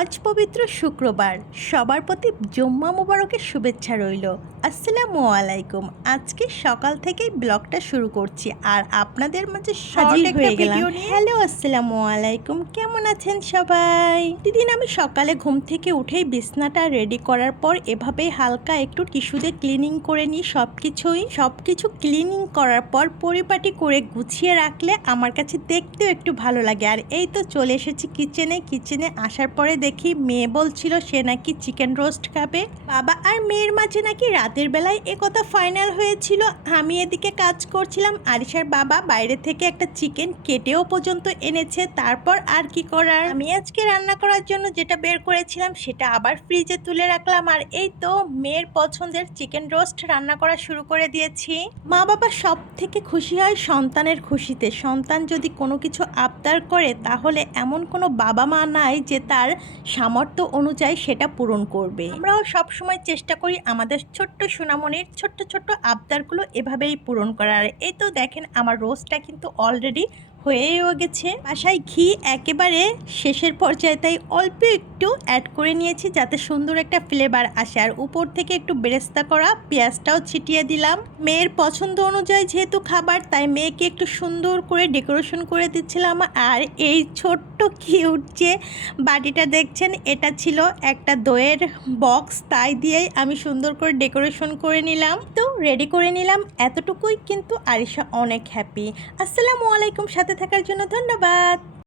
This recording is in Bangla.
আজ পবিত্র শুক্রবার, সবার প্রতি জুম্মা মোবারকের শুভেচ্ছা রইল। আসসালামু আলাইকুম। আজকে সকাল থেকেই ব্লগটা শুরু করছি আর আপনাদের মাঝে হাজির হয়ে গেলাম। হ্যালো, আসসালামু আলাইকুম, কেমন আছেন সবাই? প্রতিদিন আমি সকালে ঘুম থেকে উঠেই বিছনাটা রেডি করার পর এভাবেই হালকা একটু টিস্যু দিয়ে ক্লিনিং করে নিই। সবকিছু ক্লিনিং করার পর পরিপাটি করে গুছিয়ে রাখলে আমার কাছে দেখতেও একটু ভালো লাগে। আর এই তো চলে এসেছি কিচেনে আসার পরে দেখি মেয়ে বলছিল সে নাকি চিকেন রোস্ট খাবে। বাবা আর মেয়ের মাঝে নাকি রাতের বেলায় একথা ফাইনাল হয়েছিল। আমি এদিকে কাজ করছিলাম, আরিশার বাবা বাইরে থেকে একটা চিকেন কেটেও পর্যন্ত এনেছে। তারপর আর কি করার, আমি আজকে রান্না করার জন্য যেটা বের করেছিলাম সেটা আবার ফ্রিজে তুলে রাখলাম। আর এই তো মেয়ের পছন্দের চিকেন রোস্ট রান্না করা শুরু করে দিয়েছি। মা বাবা সব থেকে খুশি হয় সন্তানের খুশিতে। সন্তান যদি কোনো কিছু আবদার করে তাহলে এমন কোনো বাবা মা নাই যে তার সামর্থ্য অনুযায়ী সেটা পূরণ করবে। আমরাও সবসময় চেষ্টা করি আমাদের ছোট্ট সোনামণির ছোট্ট আবদারগুলো এভাবেই পূরণ করার। এই তো দেখেন আমার রোস্টটা কিন্তু অলরেডি হয়েও গেছে। বাসায় ঘি একেবারে শেষের পর্যায়ে, তাই অল্প একটু অ্যাড করে নিয়েছি যাতে সুন্দর একটা ফ্লেভার আসে। আর উপর থেকে একটু বেরেস্তা করা পেঁয়াজটাও ছিটিয়ে দিলাম। মেয়ের পছন্দ অনুযায়ী যেহেতু খাবার, তাই মেয়েকে একটু সুন্দর করে ডেকোরেশন করে দিচ্ছিলাম। আর এই ছোট্ট কিউট যে বাটিটা দেখছেন, এটা ছিল একটা দইয়ের বক্স, তাই দিয়েই আমি সুন্দর করে ডেকোরেশন করে নিলাম। তো রেডি করে নিলাম, এতটুকুই কিন্তু আরিশা অনেক হ্যাপি। আসসালামু আলাইকুম, সাথে থাকার জন্য ধন্যবাদ।